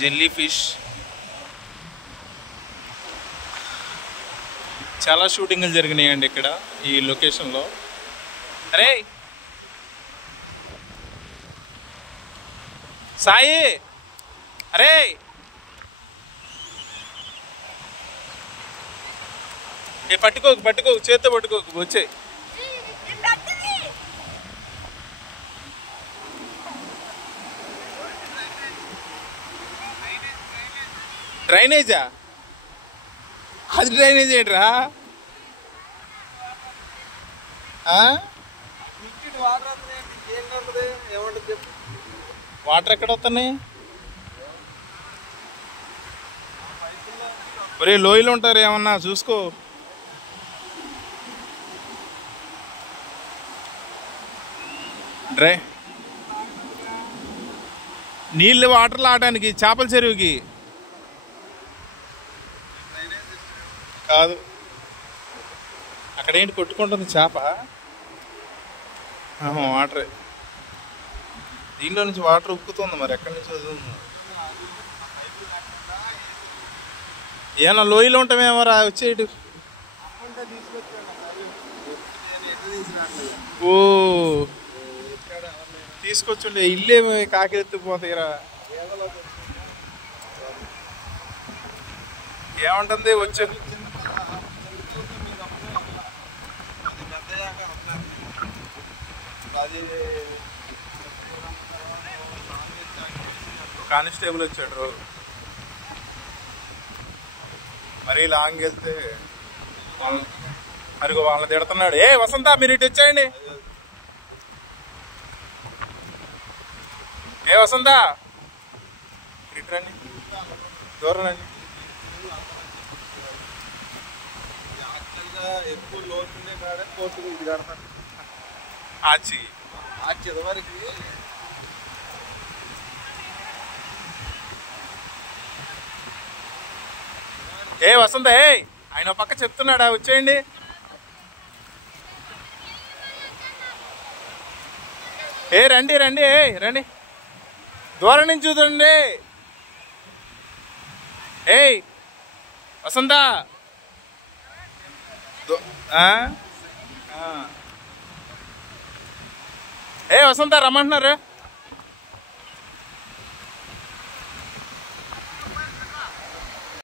Jelly fish. చాలా షూటింగ్లు జరిగినాయండి ఇక్కడ ఈ లొకేషన్లో. అరే సాయి, అరే పట్టుకోకు పట్టుకోకు, చేత్తో పట్టుకోకు, వచ్చే. డ్రైనేజా? అది డ్రైనేజ్ ఏంట్రా? వాటర్ ఎక్కడ వస్తున్నాయి? ఒరే లోయలు ఉంటారు ఏమన్నా చూసుకో. నీళ్ళు వాటర్లు ఆడడానికి చేపల చెరువుకి కాదు. అక్కడేంటి కొట్టుకుంటుంది చేప? వాటరే. దీంట్లో నుంచి వాటర్ ఉక్కుతుంది, మరి ఎక్కడి నుంచి వస్తుంది? ఏమన్నా లోయలు ఉంటామేమో రా, వచ్చేటు. ఓ తీసుకొచ్చుండే ఇల్లేమో కాకెత్తిపోతాయిరా. ఏమంటుంది వచ్చే? కానిస్టేబుల్ వచ్చాడు. మరీ లాంగ్ వెళ్తే మరిగో వాళ్ళని తిడుతున్నాడు. ఏ వసంత మీరు ఇటు వచ్చేయండి. ఏ వసంత ఇటు రండి, దూరం రండి. ఎక్కువ లోతుండే కాడ కోర్టుకు ఇది కడతాను. ఆచి వరకు ఏ వసంత, ఏ ఆయన పక్క చెప్తున్నాడా వచ్చేయండి. ఏ రండి రండి, ఏ రండి, దూరం నుంచి చూడండి. ఏయ్ వసంత, ఏ వసంత రమ్మంటున్నారు.